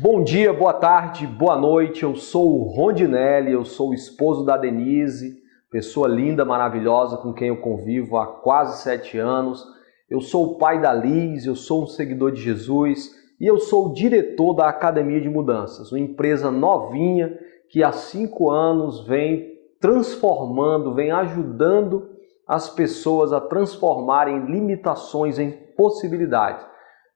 Bom dia, boa tarde, boa noite. Eu sou o Rondinelli, eu sou o esposo da Denise, pessoa linda, maravilhosa com quem eu convivo há quase 7 anos. Eu sou o pai da Liz, eu sou um seguidor de Jesus e eu sou o diretor da Academia de Mudanças, uma empresa novinha que há 5 anos vem transformando, vem ajudando as pessoas a transformarem limitações em possibilidades.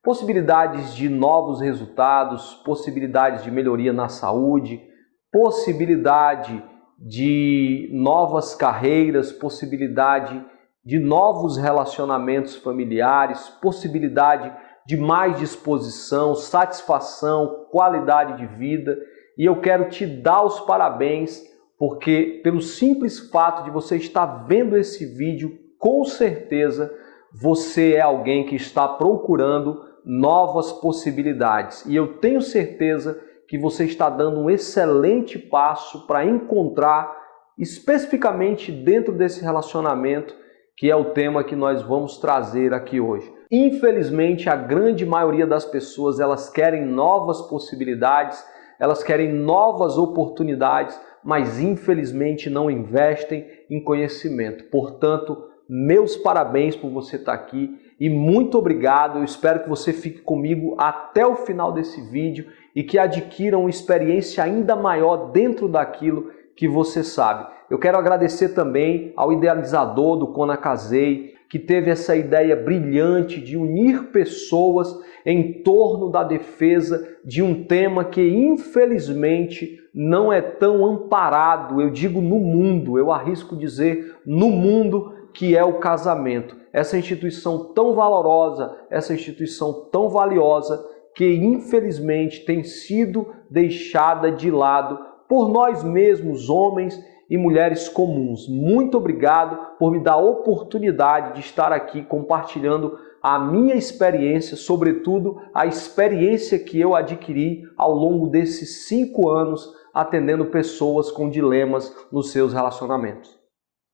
Possibilidades de novos resultados, possibilidades de melhoria na saúde, possibilidade de novas carreiras, possibilidade de novos relacionamentos familiares, possibilidade de mais disposição, satisfação, qualidade de vida. E eu quero te dar os parabéns, porque pelo simples fato de você estar vendo esse vídeo, com certeza você é alguém que está procurando novas possibilidades. E eu tenho certeza que você está dando um excelente passo para encontrar, especificamente dentro desse relacionamento, que é o tema que nós vamos trazer aqui hoje. Infelizmente, a grande maioria das pessoas, elas querem novas possibilidades, elas querem novas oportunidades, mas infelizmente não investem em conhecimento. Portanto, meus parabéns por você estar aqui e muito obrigado. Eu espero que você fique comigo até o final desse vídeo e que adquira uma experiência ainda maior dentro daquilo que você sabe. Eu quero agradecer também ao idealizador do Kona Casei, que teve essa ideia brilhante de unir pessoas em torno da defesa de um tema que infelizmente não é tão amparado, eu digo no mundo, eu arrisco dizer no mundo, que é o casamento. Essa instituição tão valorosa, essa instituição tão valiosa, que infelizmente tem sido deixada de lado por nós mesmos, homens e mulheres comuns. Muito obrigado por me dar a oportunidade de estar aqui compartilhando a minha experiência, sobretudo a experiência que eu adquiri ao longo desses 5 anos atendendo pessoas com dilemas nos seus relacionamentos.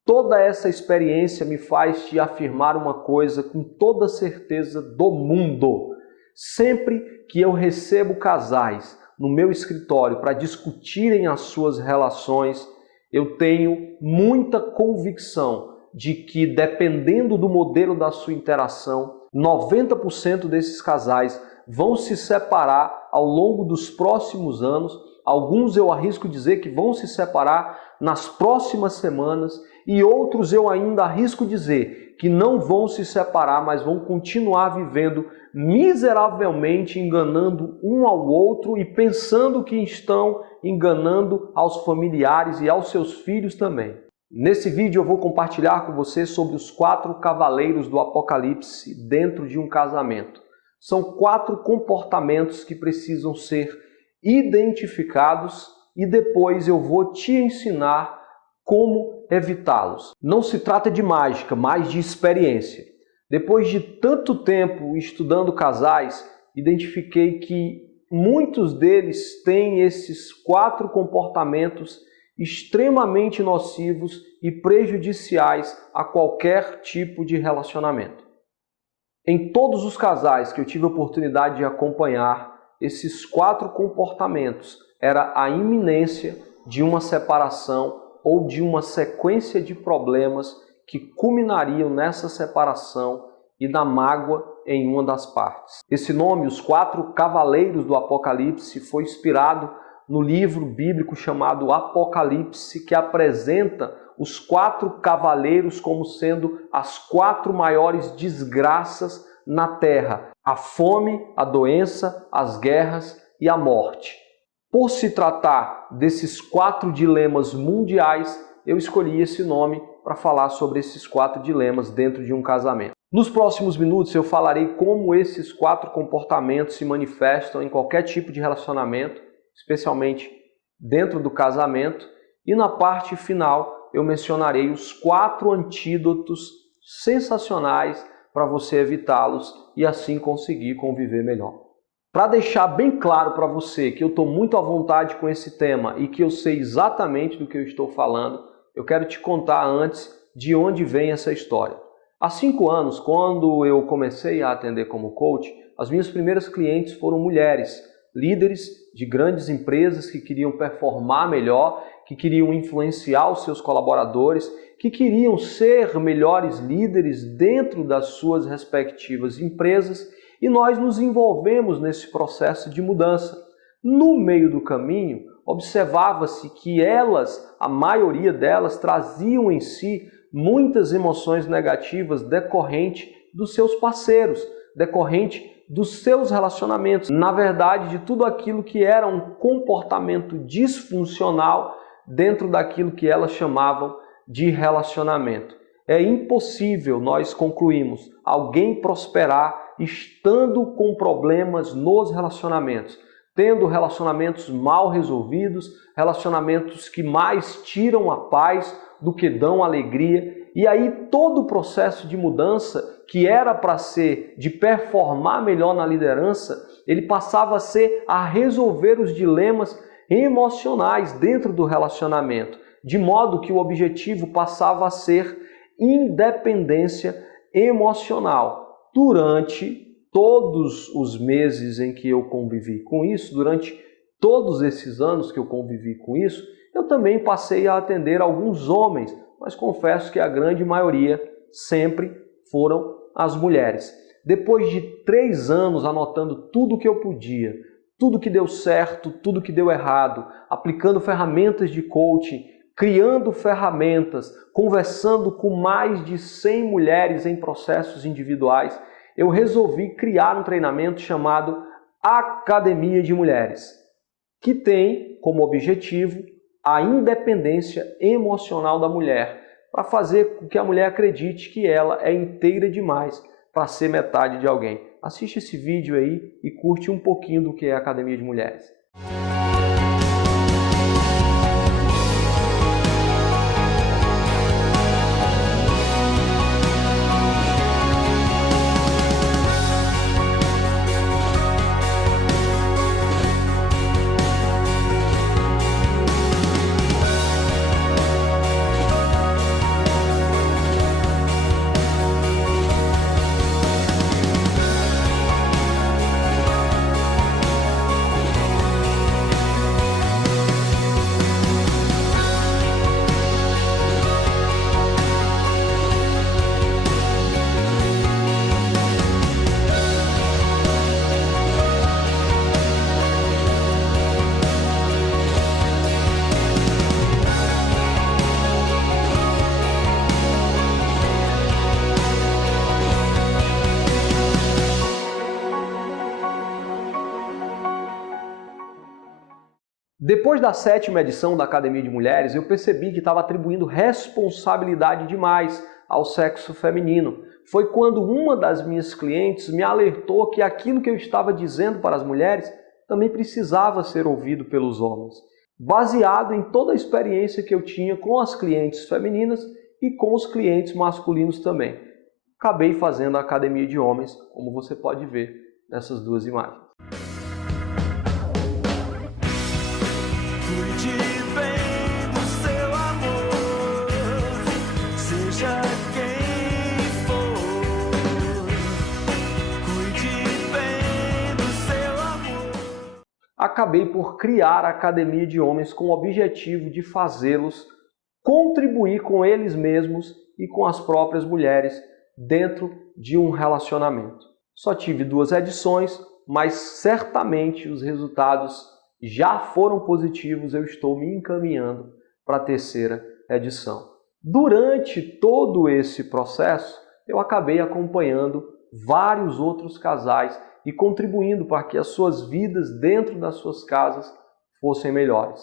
Toda essa experiência me faz te afirmar uma coisa com toda certeza do mundo. Sempre que eu recebo casais no meu escritório para discutirem as suas relações, eu tenho muita convicção de que, dependendo do modelo da sua interação, 90% desses casais vão se separar ao longo dos próximos anos. Alguns eu arrisco dizer que vão se separar nas próximas semanas e outros eu ainda arrisco dizer que não vão se separar, mas vão continuar vivendo miseravelmente, enganando um ao outro e pensando que estão enganando aos familiares e aos seus filhos também. Nesse vídeo eu vou compartilhar com você sobre os 4 cavaleiros do Apocalipse dentro de um casamento. São 4 comportamentos que precisam ser identificados e depois eu vou te ensinar como evitá-los. Não se trata de mágica, mas de experiência. Depois de tanto tempo estudando casais, identifiquei que muitos deles têm esses 4 comportamentos extremamente nocivos e prejudiciais a qualquer tipo de relacionamento. Em todos os casais que eu tive a oportunidade de acompanhar, esses 4 comportamentos era a iminência de uma separação ou de uma sequência de problemas que culminariam nessa separação e na mágoa em uma das partes. Esse nome, os 4 cavaleiros do Apocalipse, foi inspirado no livro bíblico chamado Apocalipse, que apresenta os 4 cavaleiros como sendo as 4 maiores desgraças na terra: a fome, a doença, as guerras e a morte. Por se tratar desses 4 dilemas mundiais, eu escolhi esse nome para falar sobre esses 4 dilemas dentro de um casamento. Nos próximos minutos eu falarei como esses 4 comportamentos se manifestam em qualquer tipo de relacionamento, especialmente dentro do casamento, e na parte final eu mencionarei os 4 antídotos sensacionais para você evitá-los e assim conseguir conviver melhor. Para deixar bem claro para você que eu estou muito à vontade com esse tema e que eu sei exatamente do que eu estou falando, eu quero te contar antes de onde vem essa história. Há 5 anos, quando eu comecei a atender como coach, as minhas primeiras clientes foram mulheres, líderes de grandes empresas que queriam performar melhor, que queriam influenciar os seus colaboradores, que queriam ser melhores líderes dentro das suas respectivas empresas, e nós nos envolvemos nesse processo de mudança. No meio do caminho, observava-se que elas, a maioria delas, traziam em si muitas emoções negativas decorrente dos seus parceiros, decorrente dos seus relacionamentos, na verdade, de tudo aquilo que era um comportamento disfuncional dentro daquilo que elas chamavam de relacionamento. É impossível nós concluirmos alguém prosperar estando com problemas nos relacionamentos, tendo relacionamentos mal resolvidos, relacionamentos que mais tiram a paz do que dão alegria. E aí todo o processo de mudança, que era para ser de performar melhor na liderança, ele passava a ser a resolver os dilemas emocionais dentro do relacionamento, de modo que o objetivo passava a ser independência emocional. Durante todos os meses em que eu convivi com isso, durante todos esses anos que eu convivi com isso, eu também passei a atender alguns homens, mas confesso que a grande maioria sempre foram as mulheres. Depois de 3 anos anotando tudo o que eu podia, tudo que deu certo, tudo que deu errado, aplicando ferramentas de coaching, criando ferramentas, conversando com mais de 100 mulheres em processos individuais, eu resolvi criar um treinamento chamado Academia de Mulheres, que tem como objetivo a independência emocional da mulher, para fazer com que a mulher acredite que ela é inteira demais para ser metade de alguém. Assiste esse vídeo aí e curte um pouquinho do que é a Academia de Mulheres. Depois da 7ª edição da Academia de Mulheres, eu percebi que estava atribuindo responsabilidade demais ao sexo feminino. Foi quando uma das minhas clientes me alertou que aquilo que eu estava dizendo para as mulheres também precisava ser ouvido pelos homens, baseado em toda a experiência que eu tinha com as clientes femininas e com os clientes masculinos também. Acabei fazendo a Academia de Homens, como você pode ver nessas duas imagens. Cuide bem do seu amor, seja quem for. Cuide bem do seu amor. Acabei por criar a Academia de Homens com o objetivo de fazê-los contribuir com eles mesmos e com as próprias mulheres dentro de um relacionamento. Só tive 2 edições, mas certamente os resultados já foram positivos, eu estou me encaminhando para a 3ª edição. Durante todo esse processo, eu acabei acompanhando vários outros casais e contribuindo para que as suas vidas dentro das suas casas fossem melhores.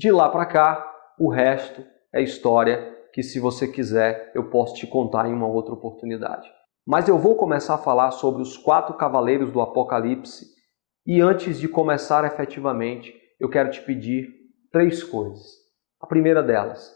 De lá para cá, o resto é história que, se você quiser, eu posso te contar em uma outra oportunidade. Mas eu vou começar a falar sobre os 4 cavaleiros do Apocalipse e antes de começar efetivamente, eu quero te pedir 3 coisas. A primeira delas,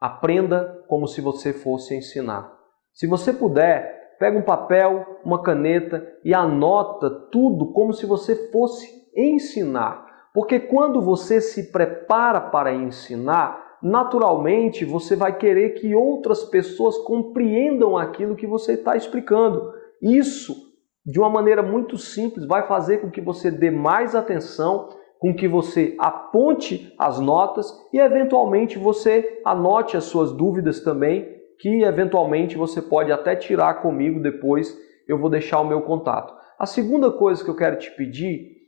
aprenda como se você fosse ensinar. Se você puder, pega um papel, uma caneta e anota tudo como se você fosse ensinar. Porque quando você se prepara para ensinar, naturalmente você vai querer que outras pessoas compreendam aquilo que você está explicando. Isso, de uma maneira muito simples, vai fazer com que você dê mais atenção, com que você aponte as notas e, eventualmente, você anote as suas dúvidas também, que, eventualmente, você pode até tirar comigo depois, eu vou deixar o meu contato. A segunda coisa que eu quero te pedir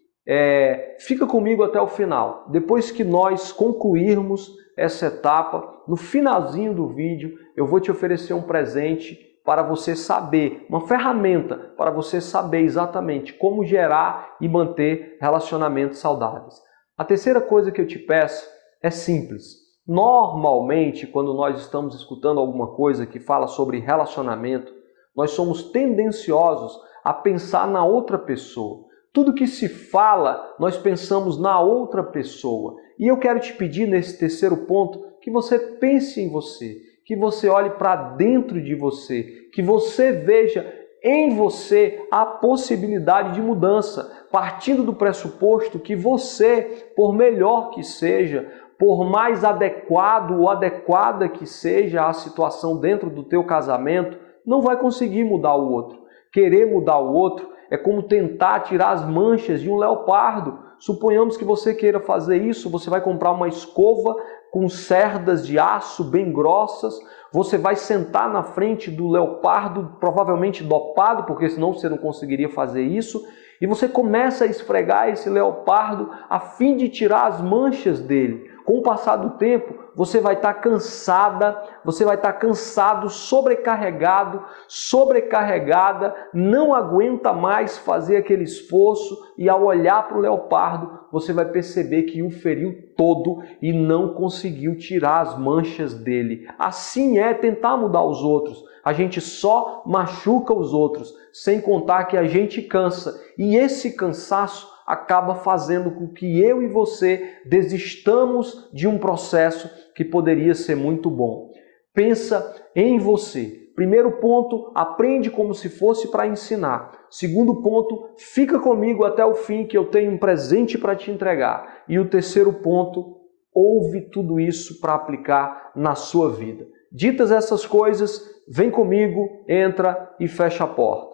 fica comigo até o final. Depois que nós concluirmos essa etapa, no finalzinho do vídeo, eu vou te oferecer um presente para você saber, uma ferramenta para você saber exatamente como gerar e manter relacionamentos saudáveis. A terceira coisa que eu te peço é simples. Normalmente, quando nós estamos escutando alguma coisa que fala sobre relacionamento, nós somos tendenciosos a pensar na outra pessoa. Tudo que se fala, nós pensamos na outra pessoa. E eu quero te pedir nesse terceiro ponto que você pense em você, que você olhe para dentro de você, que você veja em você a possibilidade de mudança, partindo do pressuposto que você, por melhor que seja, por mais adequado ou adequada que seja a situação dentro do teu casamento, não vai conseguir mudar o outro. Querer mudar o outro é como tentar tirar as manchas de um leopardo. Suponhamos que você queira fazer isso, você vai comprar uma escova com cerdas de aço bem grossas, você vai sentar na frente do leopardo, provavelmente dopado, porque senão você não conseguiria fazer isso, e você começa a esfregar esse leopardo a fim de tirar as manchas dele. Com o passar do tempo, você vai estar cansada, você vai estar cansado, sobrecarregado, sobrecarregada, não aguenta mais fazer aquele esforço e ao olhar para o leopardo, você vai perceber que o feriu todo e não conseguiu tirar as manchas dele. Assim é tentar mudar os outros. A gente só machuca os outros, sem contar que a gente cansa. E esse cansaço acaba fazendo com que eu e você desistamos de um processo que poderia ser muito bom. Pensa em você. Primeiro ponto, aprende como se fosse para ensinar. Segundo ponto, fica comigo até o fim que eu tenho um presente para te entregar. E o terceiro ponto, ouve tudo isso para aplicar na sua vida. Ditas essas coisas, vem comigo, entra e fecha a porta.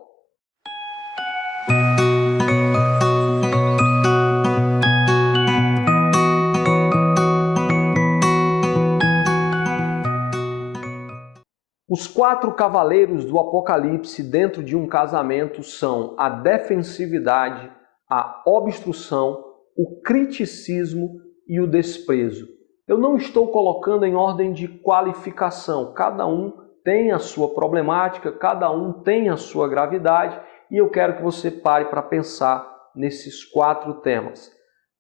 Os 4 cavaleiros do Apocalipse dentro de um casamento são a defensividade, a obstrução, o criticismo e o desprezo. Eu não estou colocando em ordem de qualificação, cada um tem a sua problemática, cada um tem a sua gravidade e eu quero que você pare para pensar nesses 4 temas.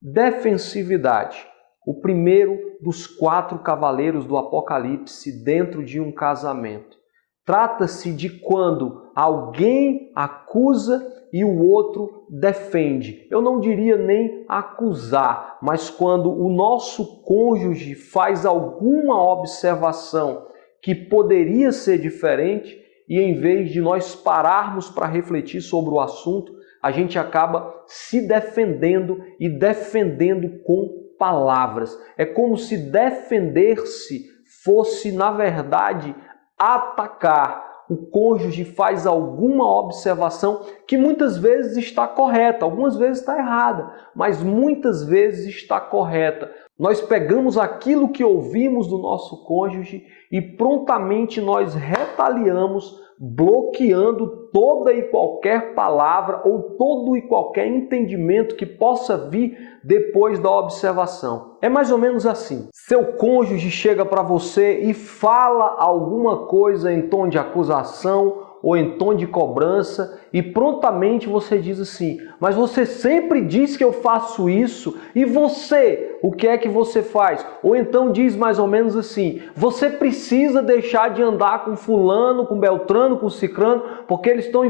Defensividade. O primeiro dos 4 cavaleiros do Apocalipse dentro de um casamento. Trata-se de quando alguém acusa e o outro defende. Eu não diria nem acusar, mas quando o nosso cônjuge faz alguma observação que poderia ser diferente e em vez de nós pararmos para refletir sobre o assunto, a gente acaba se defendendo e defendendo com palavras. É como se defender-se fosse, na verdade, atacar. O cônjuge faz alguma observação que muitas vezes está correta, algumas vezes está errada, mas muitas vezes está correta. Nós pegamos aquilo que ouvimos do nosso cônjuge e prontamente nós retaliamos, bloqueando toda e qualquer palavra ou todo e qualquer entendimento que possa vir depois da observação. É mais ou menos assim. Seu cônjuge chega para você e fala alguma coisa em tom de acusação ou em tom de cobrança, e prontamente você diz assim: mas você sempre diz que eu faço isso, e você, o que é que você faz? Ou então diz mais ou menos assim: você precisa deixar de andar com fulano, com beltrano, com cicrano, porque eles estão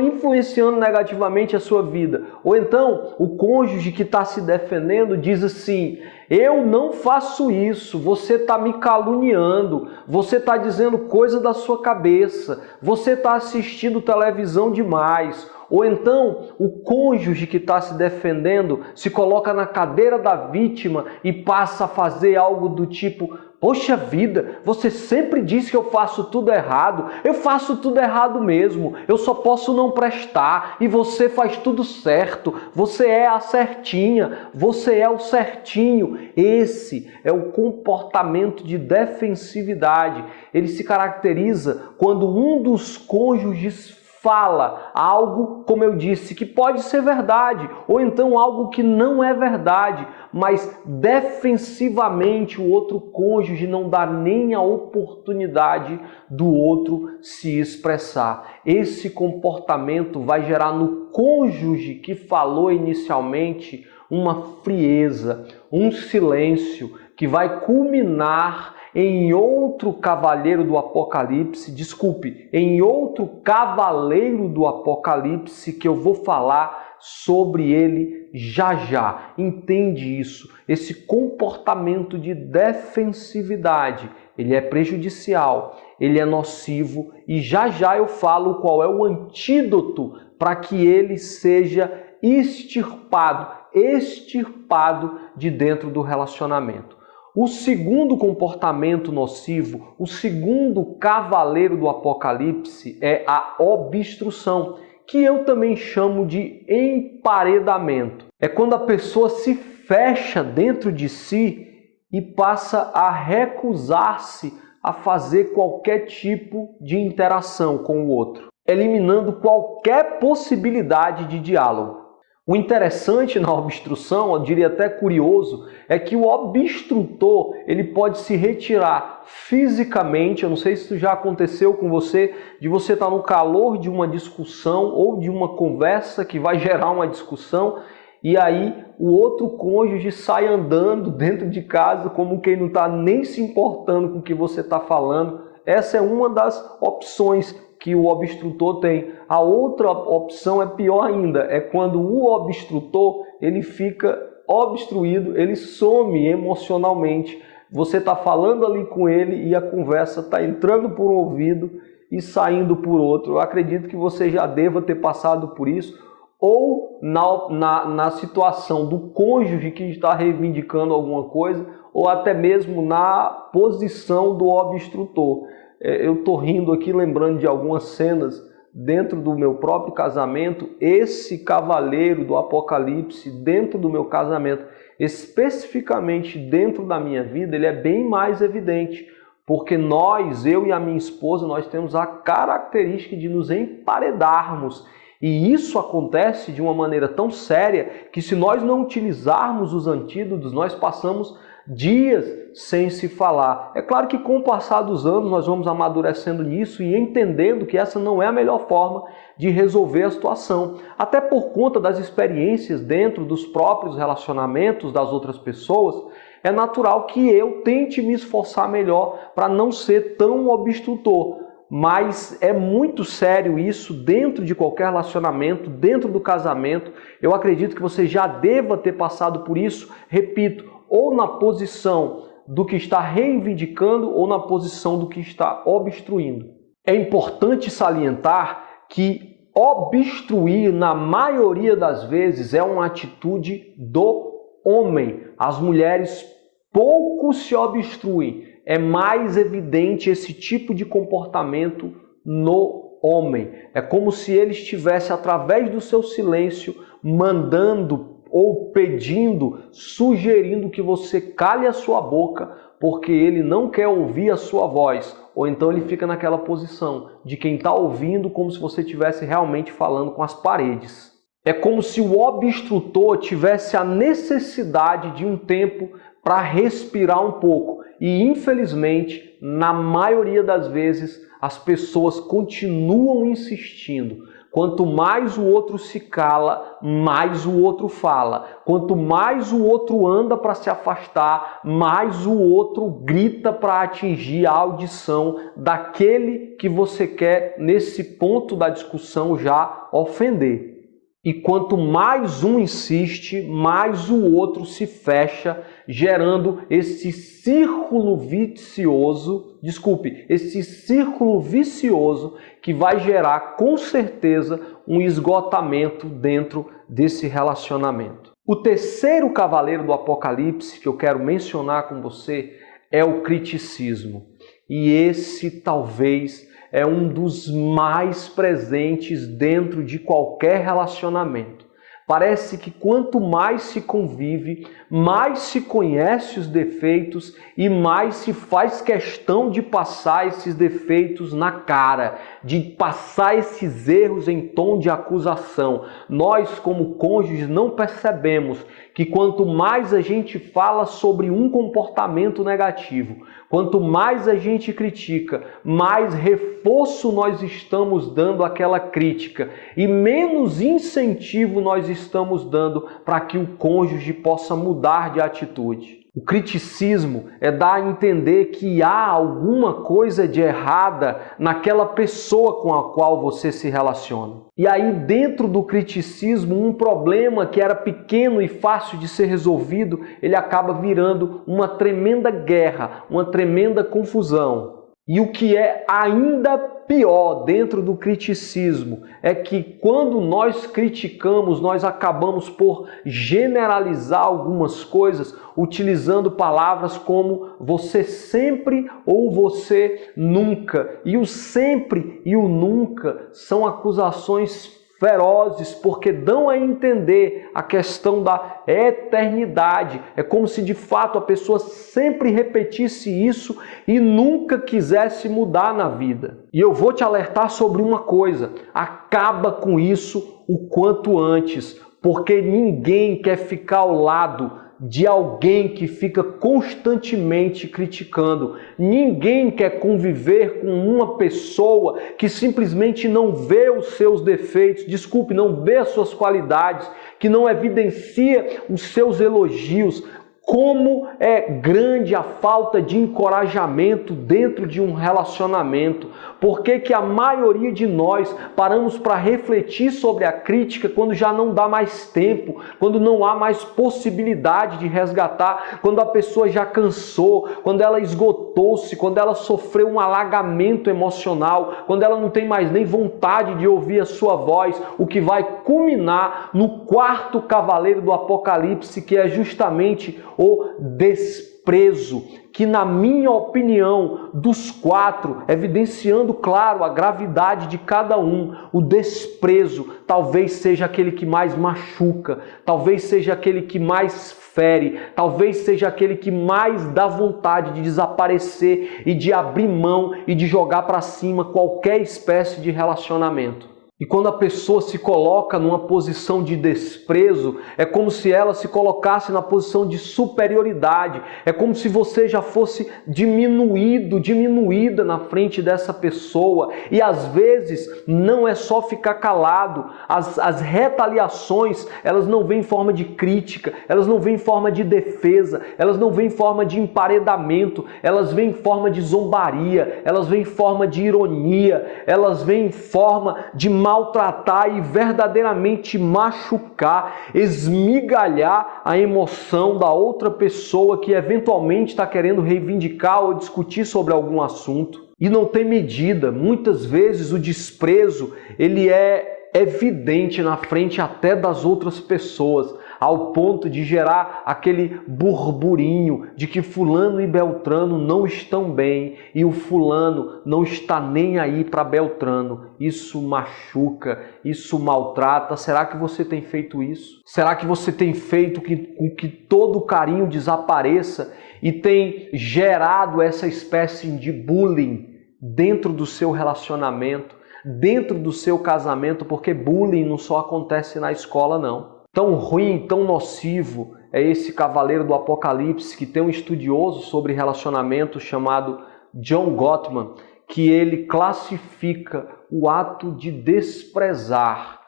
influenciando negativamente a sua vida. Ou então, o cônjuge que está se defendendo diz assim: eu não faço isso, você está me caluniando, você está dizendo coisa da sua cabeça, você está assistindo televisão demais. Ou então, o cônjuge que está se defendendo se coloca na cadeira da vítima e passa a fazer algo do tipo: poxa vida, você sempre diz que eu faço tudo errado. Eu faço tudo errado mesmo. Eu só posso não prestar. E você faz tudo certo. Você é a certinha. Você é o certinho. Esse é o comportamento de defensividade. Ele se caracteriza quando um dos cônjuges fala algo, como eu disse, que pode ser verdade, ou então algo que não é verdade, mas defensivamente o outro cônjuge não dá nem a oportunidade do outro se expressar. Esse comportamento vai gerar no cônjuge que falou inicialmente uma frieza, um silêncio que vai culminar em outro cavaleiro do Apocalipse, em outro cavaleiro do Apocalipse que eu vou falar sobre ele já já. Entende isso? Esse comportamento de defensividade, ele é prejudicial, ele é nocivo e já já eu falo qual é o antídoto para que ele seja extirpado de dentro do relacionamento. O segundo comportamento nocivo, o segundo cavaleiro do Apocalipse é a obstrução, que eu também chamo de emparedamento. É quando a pessoa se fecha dentro de si e passa a recusar-se a fazer qualquer tipo de interação com o outro, eliminando qualquer possibilidade de diálogo. O interessante na obstrução, eu diria até curioso, é que o obstrutor ele pode se retirar fisicamente. Eu não sei se isso já aconteceu com você, de você estar no calor de uma discussão ou de uma conversa que vai gerar uma discussão e aí o outro cônjuge sai andando dentro de casa como quem não está nem se importando com o que você está falando. Essa é uma das opções que o obstrutor tem. A outra opção é pior ainda, é quando o obstrutor ele fica obstruído, ele some emocionalmente. Você está falando ali com ele e a conversa está entrando por um ouvido e saindo por outro. Eu acredito que você já deva ter passado por isso, ou na situação do cônjuge que está reivindicando alguma coisa, ou até mesmo na posição do obstrutor. Eu estou rindo aqui, lembrando de algumas cenas dentro do meu próprio casamento. Esse cavaleiro do Apocalipse dentro do meu casamento, especificamente dentro da minha vida, ele é bem mais evidente, porque eu e a minha esposa, nós temos a característica de nos emparedarmos. E isso acontece de uma maneira tão séria que, se nós não utilizarmos os antídotos, nós passamos dias sem se falar. É claro que com o passar dos anos nós vamos amadurecendo nisso e entendendo que essa não é a melhor forma de resolver a situação. Até por conta das experiências dentro dos próprios relacionamentos das outras pessoas, é natural que eu tente me esforçar melhor para não ser tão obstrutor. Mas é muito sério isso dentro de qualquer relacionamento, dentro do casamento. Eu acredito que você já deva ter passado por isso, repito, ou na posição do que está reivindicando ou na posição do que está obstruindo. É importante salientar que obstruir, na maioria das vezes, é uma atitude do homem. As mulheres pouco se obstruem. É mais evidente esse tipo de comportamento no homem. É como se ele estivesse, através do seu silêncio, mandando ou pedindo, sugerindo que você cale a sua boca, porque ele não quer ouvir a sua voz. Ou então ele fica naquela posição de quem está ouvindo, como se você estivesse realmente falando com as paredes. É como se o obstrutor tivesse a necessidade de um tempo para respirar um pouco. E infelizmente, na maioria das vezes, as pessoas continuam insistindo. Quanto mais o outro se cala, mais o outro fala. Quanto mais o outro anda para se afastar, mais o outro grita para atingir a audição daquele que você quer, nesse ponto da discussão, já ofender. E quanto mais um insiste, mais o outro se fecha, gerando esse círculo vicioso, que vai gerar com certeza um esgotamento dentro desse relacionamento. O terceiro cavaleiro do Apocalipse que eu quero mencionar com você é o criticismo. E esse talvez é um dos mais presentes dentro de qualquer relacionamento. Parece que quanto mais se convive, mais se conhece os defeitos e mais se faz questão de passar esses defeitos na cara, de passar esses erros em tom de acusação. Nós, como cônjuges, não percebemos que quanto mais a gente fala sobre um comportamento negativo, quanto mais a gente critica, mais reforço nós estamos dando àquela crítica e menos incentivo nós estamos dando para que o cônjuge possa mudar de atitude. O criticismo é dar a entender que há alguma coisa de errada naquela pessoa com a qual você se relaciona. E aí, dentro do criticismo, um problema que era pequeno e fácil de ser resolvido, ele acaba virando uma tremenda guerra, uma tremenda confusão. E o que é ainda pior dentro do criticismo é que quando nós criticamos, nós acabamos por generalizar algumas coisas utilizando palavras como você sempre ou você nunca. E o sempre e o nunca são acusações ferozes, porque dão a entender a questão da eternidade. É como se de fato a pessoa sempre repetisse isso e nunca quisesse mudar na vida. E eu vou te alertar sobre uma coisa: acaba com isso o quanto antes, porque ninguém quer ficar ao lado de alguém que fica constantemente criticando. Ninguém quer conviver com uma pessoa que simplesmente não vê os seus defeitos, não vê as suas qualidades, que não evidencia os seus elogios. Como é grande a falta de encorajamento dentro de um relacionamento. Por que que a maioria de nós paramos para refletir sobre a crítica quando já não dá mais tempo, quando não há mais possibilidade de resgatar, quando a pessoa já cansou, quando ela esgotou-se, quando ela sofreu um alagamento emocional, quando ela não tem mais nem vontade de ouvir a sua voz, o que vai culminar no quarto cavaleiro do Apocalipse, que é justamente o desprezo, que na minha opinião, dos quatro, evidenciando claro a gravidade de cada um, o desprezo talvez seja aquele que mais machuca, talvez seja aquele que mais fere, talvez seja aquele que mais dá vontade de desaparecer e de abrir mão e de jogar para cima qualquer espécie de relacionamento. E quando a pessoa se coloca numa posição de desprezo, é como se ela se colocasse na posição de superioridade. É como se você já fosse diminuída na frente dessa pessoa. E às vezes não é só ficar calado. As retaliações, elas não vêm em forma de crítica, elas não vêm em forma de defesa, elas não vêm em forma de emparedamento, elas vêm em forma de zombaria, elas vêm em forma de ironia, elas vêm em forma de maltratar e verdadeiramente machucar, esmigalhar a emoção da outra pessoa que eventualmente está querendo reivindicar ou discutir sobre algum assunto. E não tem medida. Muitas vezes o desprezo, ele é evidente na frente até das outras pessoas, ao ponto de gerar aquele burburinho de que fulano e Beltrano não estão bem e o fulano não está nem aí para Beltrano. Isso machuca, isso maltrata. Será que você tem feito isso? Será que você tem feito com que todo o carinho desapareça e tem gerado essa espécie de bullying dentro do seu relacionamento, dentro do seu casamento? Porque bullying não só acontece na escola, não. Tão ruim, tão nocivo é esse cavaleiro do Apocalipse, que tem um estudioso sobre relacionamento chamado John Gottman, que ele classifica o ato de desprezar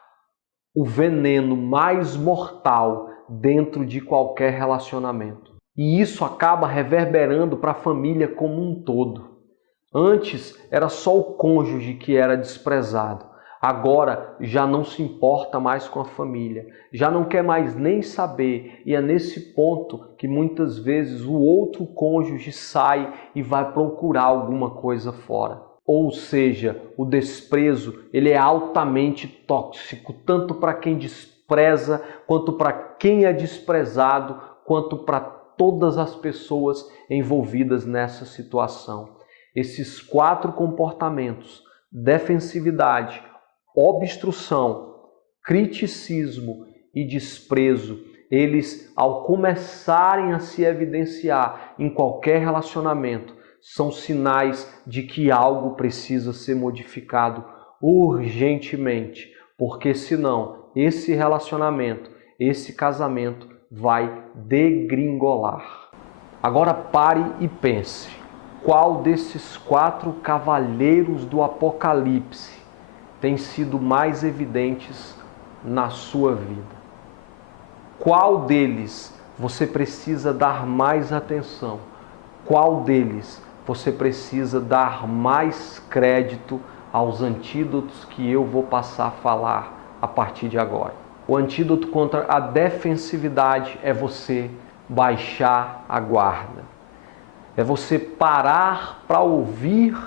o veneno mais mortal dentro de qualquer relacionamento. E isso acaba reverberando para a família como um todo. Antes era só o cônjuge que era desprezado. Agora já não se importa mais com a família, já não quer mais nem saber. E é nesse ponto que muitas vezes o outro cônjuge sai e vai procurar alguma coisa fora. Ou seja, o desprezo ele é altamente tóxico, tanto para quem despreza, quanto para quem é desprezado, quanto para todas as pessoas envolvidas nessa situação. Esses 4 comportamentos, defensividade, obstrução, criticismo e desprezo, eles, ao começarem a se evidenciar em qualquer relacionamento, são sinais de que algo precisa ser modificado urgentemente, porque senão esse relacionamento, esse casamento vai degringolar. Agora pare e pense, qual desses 4 cavaleiros do Apocalipse tem sido mais evidentes na sua vida? Qual deles você precisa dar mais atenção? Qual deles você precisa dar mais crédito aos antídotos que eu vou passar a falar a partir de agora? O antídoto contra a defensividade é você baixar a guarda. É você parar para ouvir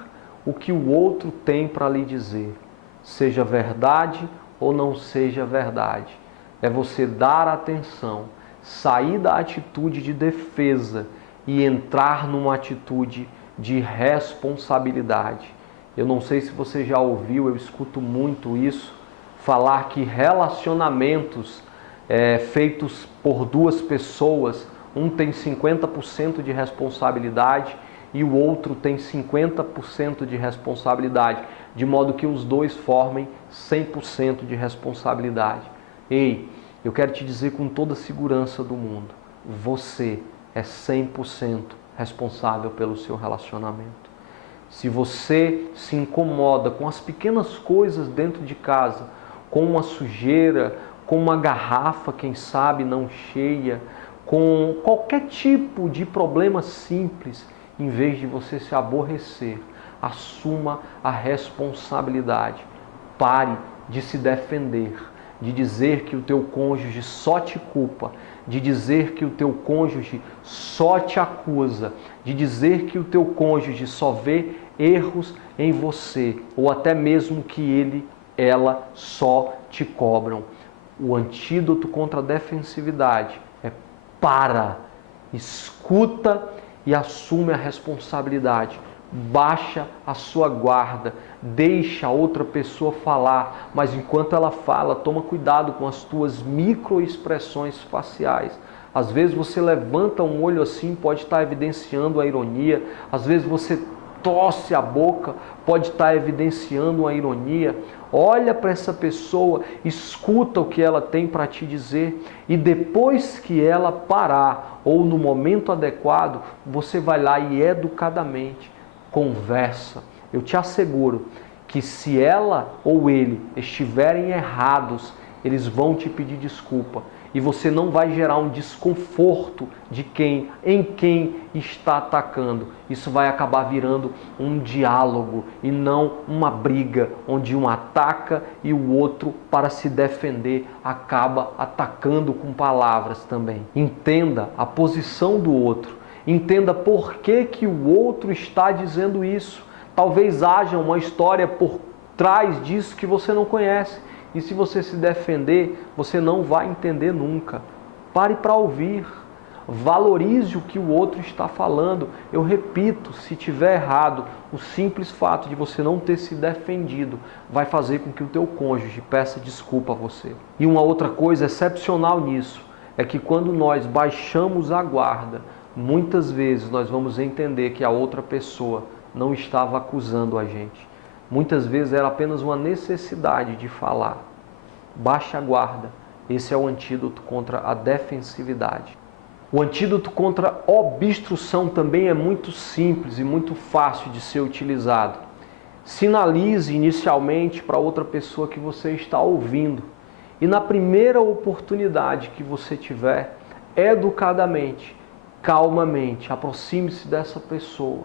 o que o outro tem para lhe dizer. Seja verdade ou não seja verdade. É você dar atenção, sair da atitude de defesa e entrar numa atitude de responsabilidade. Eu não sei se você já ouviu, eu escuto muito isso, falar que relacionamentos feitos por 2 pessoas, um tem 50% de responsabilidade e o outro tem 50% de responsabilidade, de modo que os 2 formem 100% de responsabilidade. Ei, eu quero te dizer com toda a segurança do mundo, você é 100% responsável pelo seu relacionamento. Se você se incomoda com as pequenas coisas dentro de casa, com uma sujeira, com uma garrafa, quem sabe, não cheia, com qualquer tipo de problema simples, em vez de você se aborrecer, assuma a responsabilidade. Pare de se defender, de dizer que o teu cônjuge só te culpa, de dizer que o teu cônjuge só te acusa, de dizer que o teu cônjuge só vê erros em você, ou até mesmo que ela só te cobram. O antídoto contra a defensividade é escuta e assume a responsabilidade. Baixa a sua guarda, deixa a outra pessoa falar, mas enquanto ela fala, toma cuidado com as tuas microexpressões faciais. Às vezes você levanta um olho assim, pode estar evidenciando a ironia. Às vezes você torce a boca, pode estar evidenciando uma ironia. Olha para essa pessoa, escuta o que ela tem para te dizer e depois que ela parar ou no momento adequado, você vai lá e educadamente conversa. Eu te asseguro que se ela ou ele estiverem errados, eles vão te pedir desculpa e você não vai gerar um desconforto em quem está atacando. Isso vai acabar virando um diálogo e não uma briga, onde um ataca e o outro, para se defender, acaba atacando com palavras também. Entenda a posição do outro, entenda por que o outro está dizendo isso. Talvez haja uma história por trás disso que você não conhece. E se você se defender, você não vai entender nunca. Pare para ouvir. Valorize o que o outro está falando. Eu repito, se tiver errado, o simples fato de você não ter se defendido vai fazer com que o teu cônjuge peça desculpa a você. E uma outra coisa excepcional nisso é que quando nós baixamos a guarda, muitas vezes nós vamos entender que a outra pessoa não estava acusando a gente. Muitas vezes era apenas uma necessidade de falar. Baixa a guarda. Esse é o antídoto contra a defensividade. O antídoto contra a obstrução também é muito simples e muito fácil de ser utilizado. Sinalize inicialmente para outra pessoa que você está ouvindo. E na primeira oportunidade que você tiver, educadamente, calmamente, aproxime-se dessa pessoa,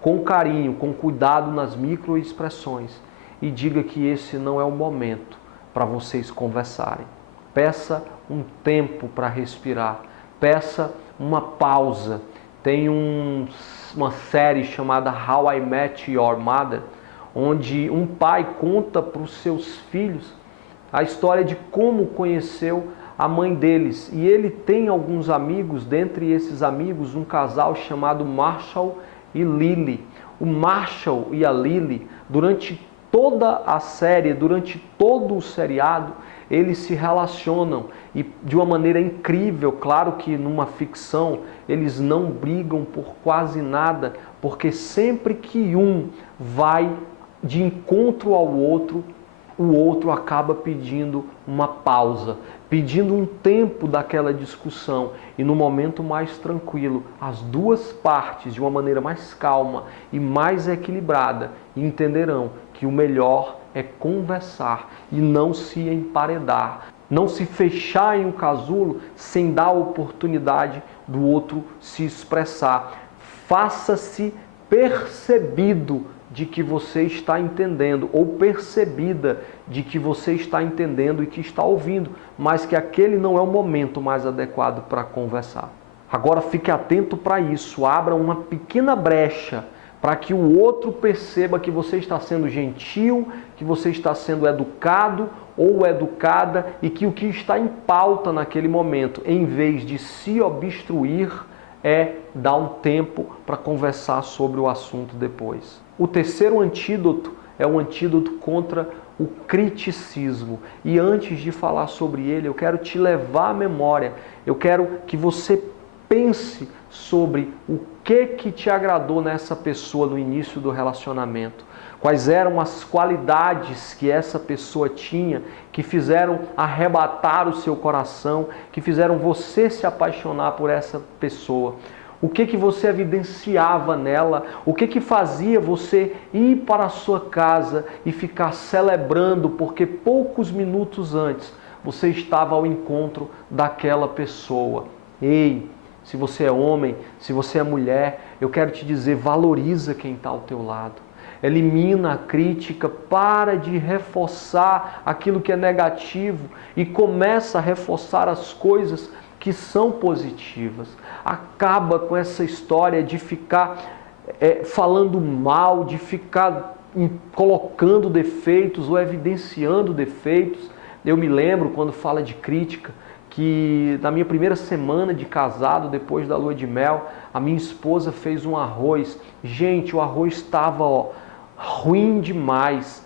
com carinho, com cuidado nas microexpressões, e diga que esse não é o momento para vocês conversarem. Peça um tempo para respirar, peça uma pausa. Tem uma série chamada How I Met Your Mother, onde um pai conta para os seus filhos a história de como conheceu a mãe deles. E ele tem alguns amigos, dentre esses amigos, um casal chamado Marshall e Lily. O Marshall e a Lily, durante toda a série, durante todo o seriado, eles se relacionam e de uma maneira incrível. Claro que numa ficção eles não brigam por quase nada, porque sempre que um vai de encontro ao outro, o outro acaba pedindo uma pausa, pedindo um tempo daquela discussão. E no momento mais tranquilo, as duas partes, de uma maneira mais calma e mais equilibrada, entenderão que o melhor é conversar e não se emparedar, não se fechar em um casulo sem dar a oportunidade do outro se expressar. Faça-se percebido de que você está entendendo, ou percebida de que você está entendendo e que está ouvindo, mas que aquele não é o momento mais adequado para conversar. Agora fique atento para isso, abra uma pequena brecha para que o outro perceba que você está sendo gentil, que você está sendo educado ou educada e que o que está em pauta naquele momento, em vez de se obstruir, é dar um tempo para conversar sobre o assunto depois. O terceiro antídoto é o antídoto contra o criticismo. E antes de falar sobre ele, eu quero te levar à memória, eu quero que você pense sobre o que te agradou nessa pessoa no início do relacionamento. Quais eram as qualidades que essa pessoa tinha, que fizeram arrebatar o seu coração, que fizeram você se apaixonar por essa pessoa. O que você evidenciava nela, o que fazia você ir para a sua casa e ficar celebrando, porque poucos minutos antes você estava ao encontro daquela pessoa. Ei, se você é homem, se você é mulher, eu quero te dizer, valoriza quem está ao teu lado. Elimina a crítica, para de reforçar aquilo que é negativo e começa a reforçar as coisas que são positivas. Acaba com essa história de ficar falando mal, de ficar colocando defeitos ou evidenciando defeitos. Eu me lembro, quando fala de crítica, que na minha primeira semana de casado, depois da lua de mel, a minha esposa fez um arroz. Gente, o arroz estava ruim demais.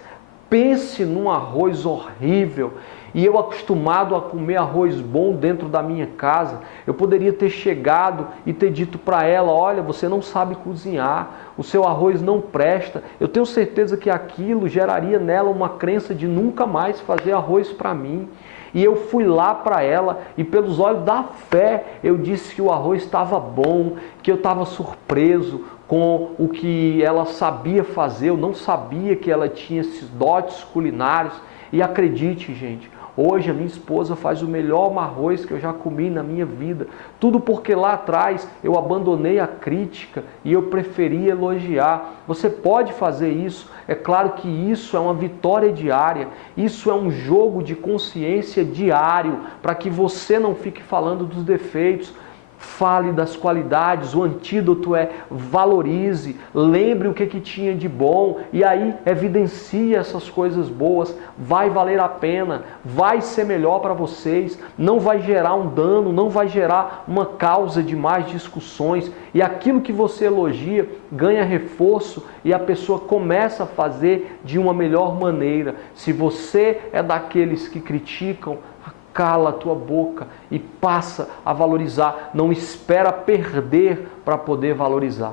Pense num arroz horrível. E eu, acostumado a comer arroz bom dentro da minha casa, eu poderia ter chegado e ter dito para ela, olha, você não sabe cozinhar, o seu arroz não presta. Eu tenho certeza que aquilo geraria nela uma crença de nunca mais fazer arroz para mim. E eu fui lá para ela e pelos olhos da fé eu disse que o arroz estava bom, que eu estava surpreso com o que ela sabia fazer. Eu não sabia que ela tinha esses dotes culinários. E acredite, gente, hoje a minha esposa faz o melhor arroz que eu já comi na minha vida. Tudo porque lá atrás eu abandonei a crítica e eu preferi elogiar. Você pode fazer isso. É claro que isso é uma vitória diária. Isso é um jogo de consciência diário para que você não fique falando dos defeitos. Fale das qualidades, o antídoto é valorize, lembre o que tinha de bom e aí evidencie essas coisas boas. Vai valer a pena, vai ser melhor para vocês, não vai gerar um dano, não vai gerar uma causa de mais discussões e aquilo que você elogia ganha reforço e a pessoa começa a fazer de uma melhor maneira. Se você é daqueles que criticam, cala a tua boca e passa a valorizar. Não espera perder para poder valorizar.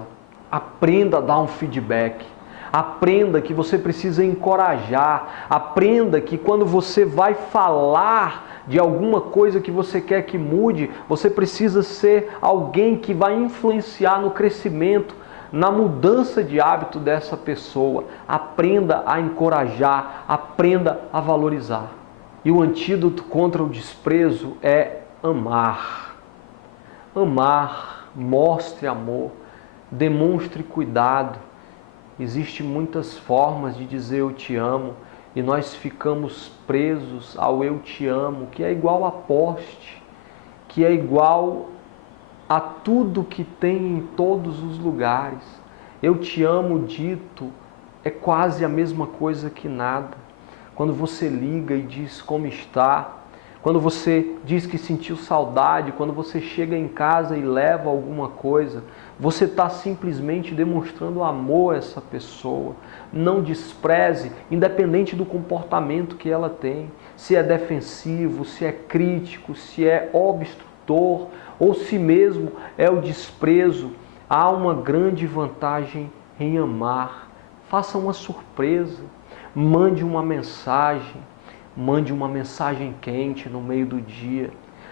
Aprenda a dar um feedback. Aprenda que você precisa encorajar. Aprenda que quando você vai falar de alguma coisa que você quer que mude, você precisa ser alguém que vai influenciar no crescimento, na mudança de hábito dessa pessoa. Aprenda a encorajar, aprenda a valorizar. E o antídoto contra o desprezo é amar. Amar, mostre amor, demonstre cuidado. Existem muitas formas de dizer eu te amo e nós ficamos presos ao eu te amo, que é igual a poste, que é igual a tudo que tem em todos os lugares. Eu te amo dito é quase a mesma coisa que nada. Quando você liga e diz como está, quando você diz que sentiu saudade, quando você chega em casa e leva alguma coisa, você está simplesmente demonstrando amor a essa pessoa. Não despreze, independente do comportamento que ela tem. Se é defensivo, se é crítico, se é obstrutor, ou se mesmo é o desprezo, há uma grande vantagem em amar. Faça uma surpresa, mande uma mensagem quente no meio do dia.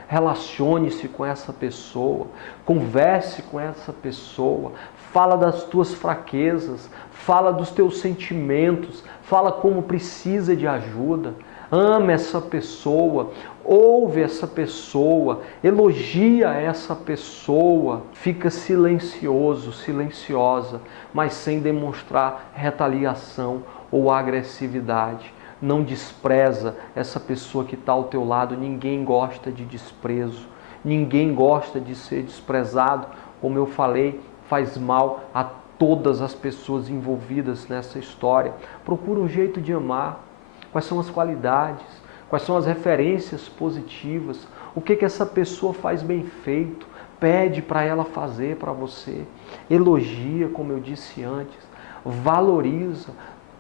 Relacione-se com essa pessoa, converse com essa pessoa, fala das tuas fraquezas, fala dos teus sentimentos, fala como precisa de ajuda. Ame essa pessoa, ouve essa pessoa, elogia essa pessoa. Fica silencioso, silenciosa, mas sem demonstrar retaliação ou agressividade. Não despreza essa pessoa que está ao teu lado. Ninguém gosta de desprezo, ninguém gosta de ser desprezado. Como eu falei, faz mal a todas as pessoas envolvidas nessa história. Procura um jeito de amar. Quais são as qualidades? Quais são as referências positivas? O que essa pessoa faz bem feito? Pede para ela fazer para você. Elogia, como eu disse antes. Valoriza.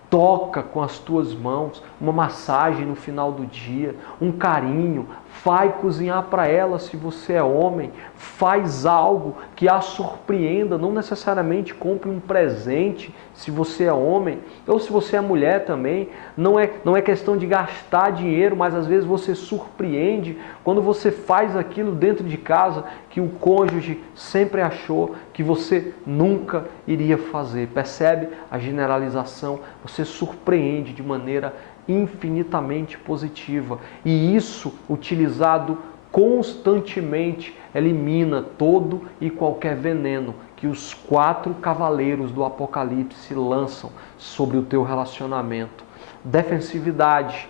Toca com as tuas mãos, uma massagem no final do dia, um carinho. Vai cozinhar para ela se você é homem. Faz algo que a surpreenda. Não necessariamente compre um presente se você é homem. Ou se você é mulher também. Não é questão de gastar dinheiro, mas às vezes você surpreende quando você faz aquilo dentro de casa que o cônjuge sempre achou que você nunca iria fazer. Percebe a generalização? Você surpreende de maneira infinitamente positiva. E isso, utilizado constantemente, elimina todo e qualquer veneno que os 4 cavaleiros do Apocalipse lançam sobre o teu relacionamento. Defensividade,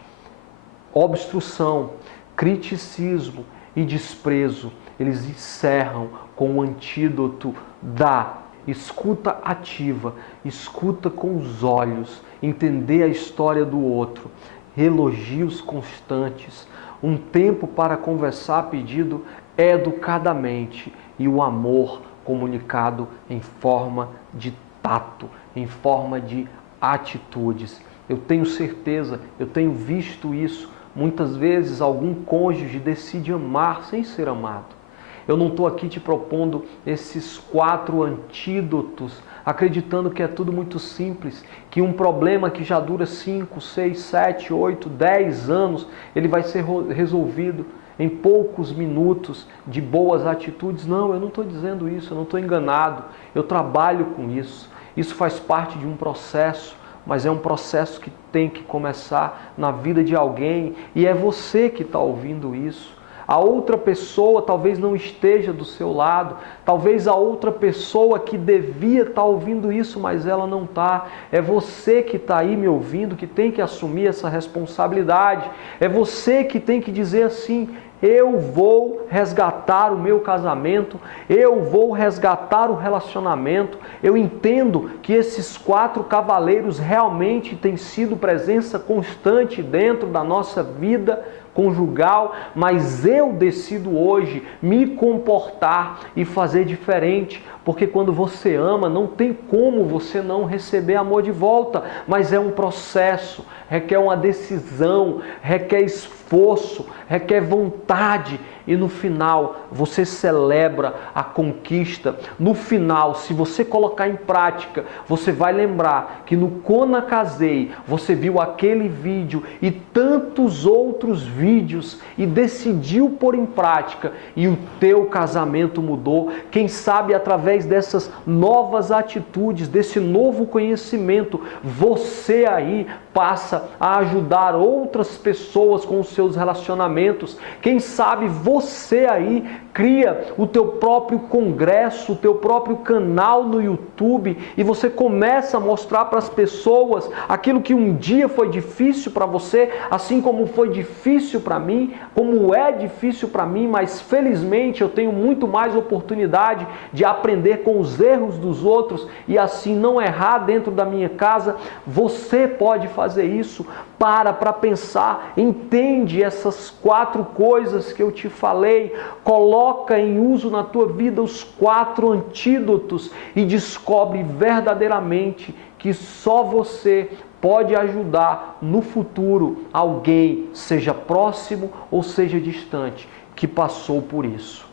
obstrução, criticismo e desprezo, eles encerram com o antídoto da escuta ativa, escuta com os olhos, entender a história do outro, elogios constantes, um tempo para conversar pedido educadamente e o amor comunicado em forma de tato, em forma de atitudes. Eu tenho certeza, eu tenho visto isso, muitas vezes algum cônjuge decide amar sem ser amado. Eu não estou aqui te propondo esses 4 antídotos, acreditando que é tudo muito simples, que um problema que já dura 5, 6, 7, 8, 10 anos, ele vai ser resolvido em poucos minutos de boas atitudes. Não, eu não estou dizendo isso, eu não estou enganado, eu trabalho com isso. Isso faz parte de um processo, mas é um processo que tem que começar na vida de alguém e é você que está ouvindo isso. A outra pessoa talvez não esteja do seu lado, talvez a outra pessoa que devia estar ouvindo isso, mas ela não está. É você que está aí me ouvindo, que tem que assumir essa responsabilidade. É você que tem que dizer assim: eu vou resgatar o meu casamento, eu vou resgatar o relacionamento. Eu entendo que esses 4 cavaleiros realmente têm sido presença constante dentro da nossa vida conjugal, mas eu decido hoje me comportar e fazer diferente, porque quando você ama, não tem como você não receber amor de volta, mas é um processo, requer uma decisão, requer esforço, requer vontade, e no final você celebra a conquista. No final, se você colocar em prática, você vai lembrar que no Kona Casei você viu aquele vídeo e tantos outros vídeos e decidiu pôr em prática e o teu casamento mudou. Quem sabe através dessas novas atitudes, desse novo conhecimento, você aí passa a ajudar outras pessoas com os seus relacionamentos. Quem sabe você aí cria o teu próprio congresso, o teu próprio canal no YouTube e você começa a mostrar para as pessoas aquilo que um dia foi difícil para você, assim como foi difícil para mim, como é difícil para mim, mas felizmente eu tenho muito mais oportunidade de aprender com os erros dos outros e assim não errar dentro da minha casa. Você pode fazer isso. Para pensar, entende essas 4 coisas que eu te falei, coloca em uso na tua vida os 4 antídotos e descobre verdadeiramente que só você pode ajudar no futuro alguém, seja próximo ou seja distante, que passou por isso.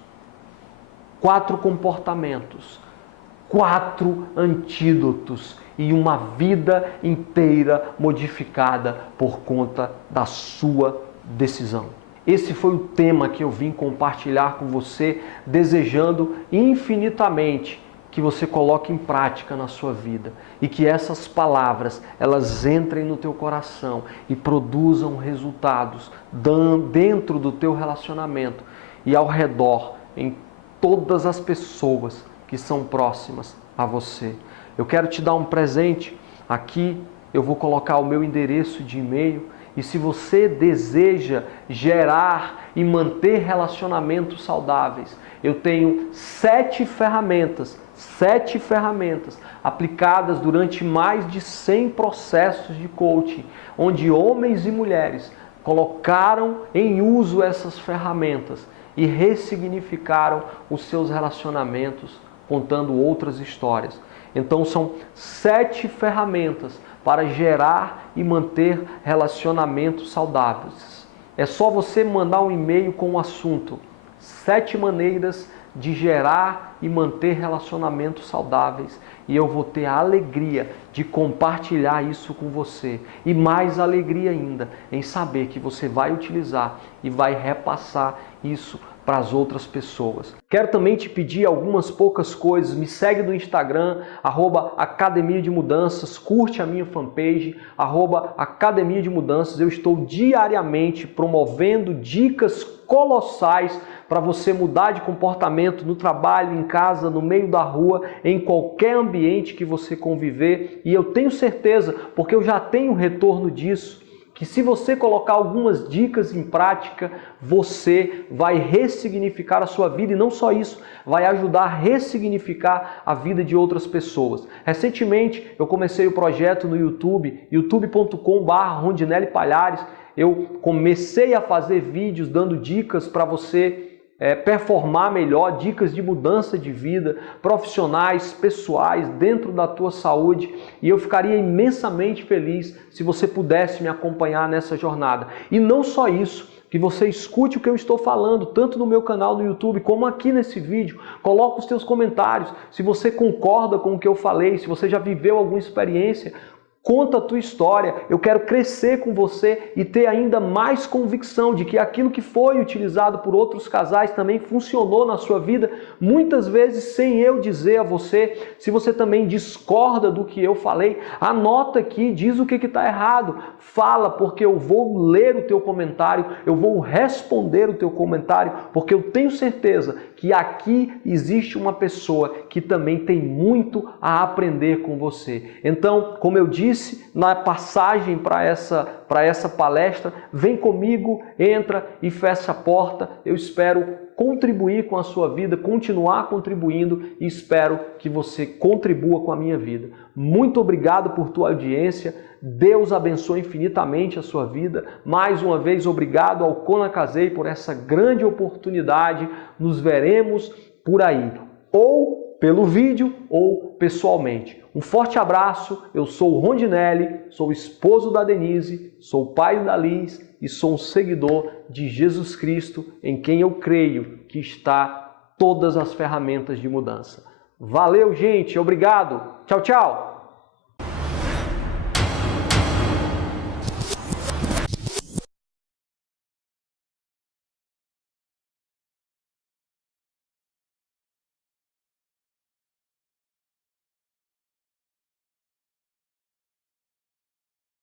4 comportamentos, 4 antídotos e uma vida inteira modificada por conta da sua decisão. Esse foi o tema que eu vim compartilhar com você, desejando infinitamente que você coloque em prática na sua vida e que essas palavras, elas entrem no teu coração e produzam resultados dentro do teu relacionamento e ao redor, em todas as pessoas que são próximas a você. Eu quero te dar um presente. Aqui eu vou colocar o meu endereço de e-mail e se você deseja gerar e manter relacionamentos saudáveis, eu tenho 7 ferramentas aplicadas durante mais de 100 processos de coaching, onde homens e mulheres colocaram em uso essas ferramentas e ressignificaram os seus relacionamentos, contando outras histórias. Então são 7 ferramentas para gerar e manter relacionamentos saudáveis. É só você mandar um e-mail com o assunto 7 maneiras de gerar e manter relacionamentos saudáveis e eu vou ter a alegria de compartilhar isso com você e mais alegria ainda em saber que você vai utilizar e vai repassar isso para as outras pessoas. Quero também te pedir algumas poucas coisas. Me segue no Instagram, @Academia de Mudanças, curte a minha fanpage, @Academia de Mudanças. Eu estou diariamente promovendo dicas colossais para você mudar de comportamento no trabalho, em casa, no meio da rua, em qualquer ambiente que você conviver. E eu tenho certeza, porque eu já tenho retorno disso, que se você colocar algumas dicas em prática, você vai ressignificar a sua vida e não só isso, vai ajudar a ressignificar a vida de outras pessoas. Recentemente eu comecei o projeto no YouTube, youtube.com/Rondinelli Palhares. Eu comecei a fazer vídeos dando dicas para você performar melhor, dicas de mudança de vida, profissionais, pessoais, dentro da tua saúde. E eu ficaria imensamente feliz se você pudesse me acompanhar nessa jornada. E não só isso, que você escute o que eu estou falando, tanto no meu canal no YouTube, como aqui nesse vídeo. Coloca os teus comentários, se você concorda com o que eu falei, se você já viveu alguma experiência. Conta a tua história, eu quero crescer com você e ter ainda mais convicção de que aquilo que foi utilizado por outros casais também funcionou na sua vida, muitas vezes sem eu dizer a você. Se você também discorda do que eu falei, anota aqui, diz o que está errado, fala, porque eu vou ler o teu comentário, eu vou responder o teu comentário, porque eu tenho certeza que aqui existe uma pessoa que também tem muito a aprender com você. Então, como eu disse na passagem para essa palestra, vem comigo, entra e fecha a porta. Eu espero contribuir com a sua vida, continuar contribuindo e espero que você contribua com a minha vida. Muito obrigado por tua audiência. Deus abençoe infinitamente a sua vida. Mais uma vez, obrigado ao Kona Casei por essa grande oportunidade. Nos veremos por aí, ou pelo vídeo ou pessoalmente. Um forte abraço. Eu sou o Rondinelli, sou esposo da Denise, sou pai da Liz e sou um seguidor de Jesus Cristo, em quem eu creio que está todas as ferramentas de mudança. Valeu, gente. Obrigado. Tchau, tchau.